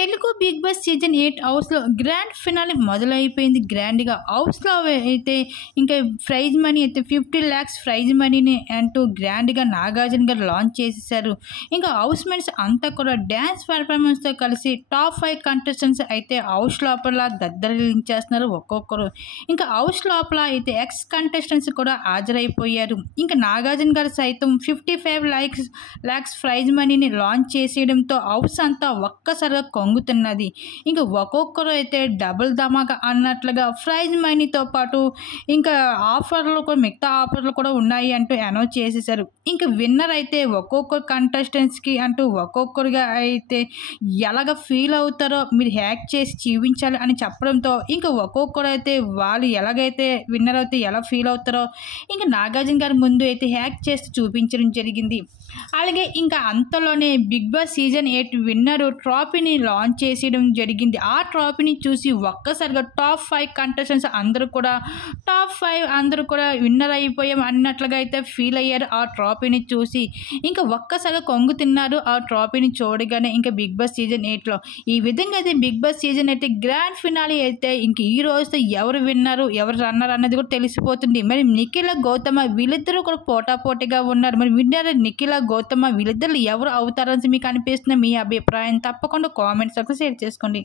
Telugu big Boss season 8 హౌస్‌లో grand finale మొదలైపోయింది గ్రాండ్‌గా. హౌస్‌లో అయితే ఇంకా ప్రైజ్ మనీ అయితే 50 లాక్స్ ప్రైజ్ మనీని అంటూ గ్రాండ్‌గా నాగార్జున గారు లాంచ్ చేసేసారు. ఇంకా హౌస్ మేట్స్ అంతా కూడా డ్యాన్స్ పెర్ఫార్మెన్స్‌తో కలిసి టాప్ 5 కంటెస్టెంట్స్ అయితే హౌస్ లోపల దద్దరిల్లించేస్తున్నారు ఒక్కొక్కరు. ఇంకా హౌస్ లోపల అయితే ఎక్స్ కంటెస్టెంట్స్ కూడా హాజరైపోయారు. ఇంకా నాగార్జున గారు సైతం 55 లాక్స్ ప్రైజ్ మనీని లాంచ్ చేసేయడంతో హౌస్ అంతా ఒక్కసారిగా కొంగుతున్నది. ఇంకా ఒక్కొక్కరు అయితే డబుల్ ధమాకా అన్నట్లుగా ప్రైజ్ మనీతో పాటు ఇంకా ఆఫర్లు కూడా మిగతా ఆఫర్లు కూడా ఉన్నాయి అంటూ అనౌన్స్ చేసేసారు. ఇంకా విన్నర్ అయితే ఒక్కొక్క కంటెస్టెంట్స్కి అంటూ ఒక్కొక్కరుగా అయితే ఎలాగ ఫీల్ అవుతారో మీరు హ్యాక్ చేసి చూపించాలి అని చెప్పడంతో ఇంకా ఒక్కొక్కరు అయితే వాళ్ళు ఎలాగైతే విన్నర్ అయితే ఎలా ఫీల్ అవుతారో ఇంకా నాగార్జున గారి ముందు అయితే హ్యాక్ చేసి చూపించడం జరిగింది. అలాగే ఇంకా అంతలోనే బిగ్ బాస్ సీజన్ 8 విన్నర్ ట్రాఫీని లాంచ్ చేసేయడం జరిగింది. ఆ ట్రాఫీని చూసి ఒక్కసారిగా టాప్ 5 కంటెస్టెంట్స్ అందరూ కూడా టాప్ 5 అందరూ కూడా విన్నర్ అయిపోయాం అన్నట్లుగా అయితే ఫీల్ అయ్యారు ఆ ట్రాఫీని చూసి. ఇంకా ఒక్కసారిగా కొంగు తిన్నారు ఆ ట్రాఫీని చూడగానే ఇంకా బిగ్ బాస్ సీజన్ 8లో. ఈ విధంగా అయితే బిగ్ బాస్ సీజన్ అయితే గ్రాండ్ ఫినాలే అయితే ఇంక ఈ రోజుతో ఎవరు విన్నారు ఎవరు రన్నర్ అన్నది కూడా తెలిసిపోతుంది. మరి నిఖిల గౌతమ వీళ్ళిద్దరూ కూడా పోటాపోటీగా ఉన్నారు. మరి విన్నర్ నిఖిల గౌతమ వీళ్ళిద్దరు ఎవరు అవుతారని మీకు అనిపిస్తున్న మీ అభిప్రాయం తప్పకుండా కామెంట్ సెక్షన్లో షేర్ చేసుకోండి.